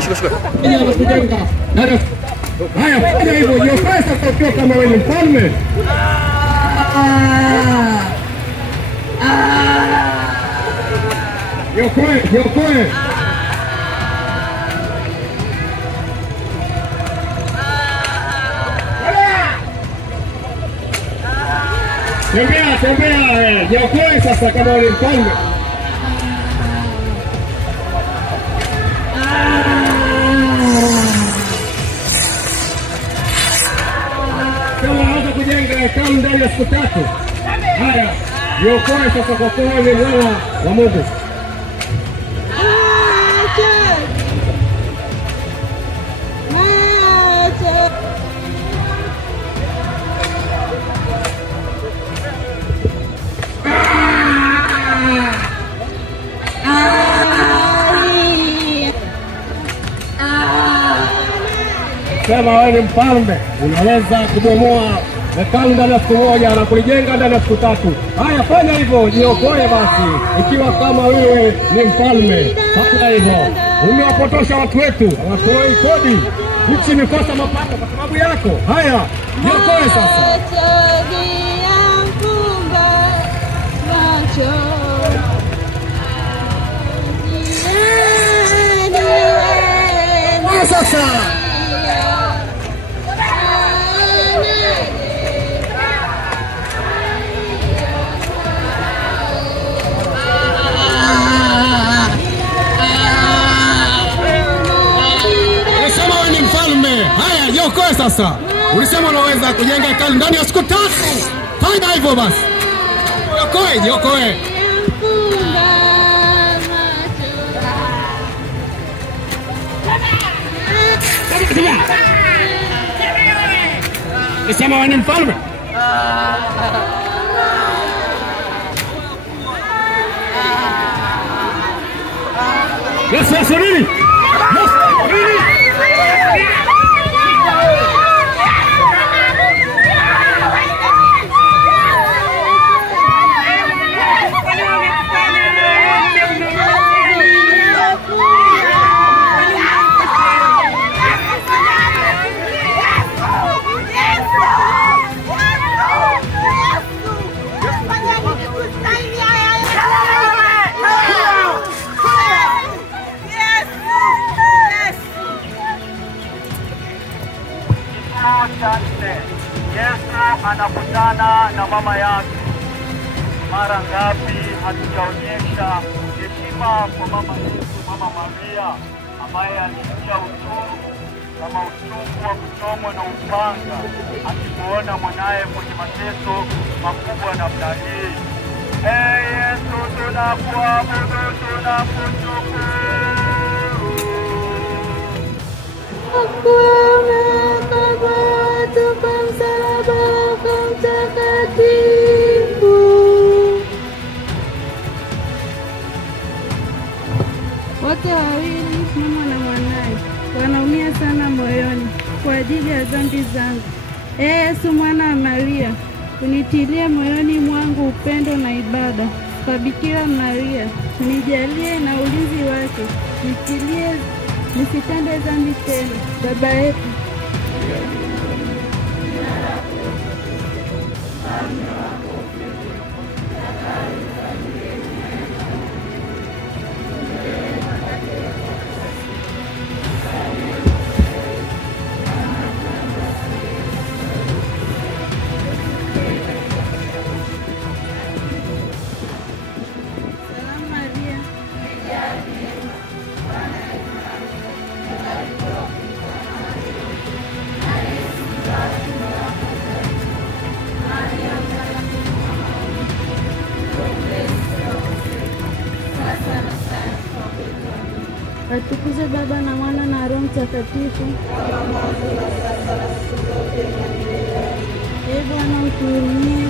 Shuka. Haya, fanya hivyo, Yokoe sasa ukiwa kama wewe ni mfalme. Yokoe. Tembea, Yokoe sasa kama wewe ni mfalme. Kujenga hekalu ndani ya siku 3. Haya, Yokoe sasa kwa kuwa ni mwana wa Mungu. Sema wewe ni mfalme, unaweza kubomoa hekalu ndani ya siku 1 na kulijenga ndani ya siku 3. Haya, fanya hivyo, jiokoe basi, ikiwa kama wewe ni mfalme. Fanya hivyo, umewapotosha watu wetu, hawatoi kodi, nchi imekosa mapato kwa sababu yako. Haya, jiokoe sasa. Sasa Yokoe sasa, ulisema unaweza kujenga hekalu ndani ya siku 3. Fanya hivyo basi. Yokoe. Ulisema wewe ni mfalme. Sasa nini? Yesu anakutana na mama yake. Mara ngapi hatujaonyesha heshima kwa mama yetu, Mama Maria, ambaye alisikia uchungu kama uchungu wa kuchomwa na upanga akimuona mwanaye mwenye mateso makubwa namna hii. Yesu, tunakuabudu, tunakushukuru. Wote wawili, mama na mwanae, wanaumia sana moyoni kwa ajili ya dhambi zangu. Yesu mwana wa Maria, unitilie moyoni mwangu upendo na ibada kwa Bikira Maria. Unijalie na ulinzi wake, nitilie nisitende dhambi tena. Baba yetu atukuzwe Baba na Mwana na Roho Mtakatifu. Ee Bwana utuhurumie.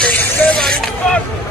Sema ni mfalme.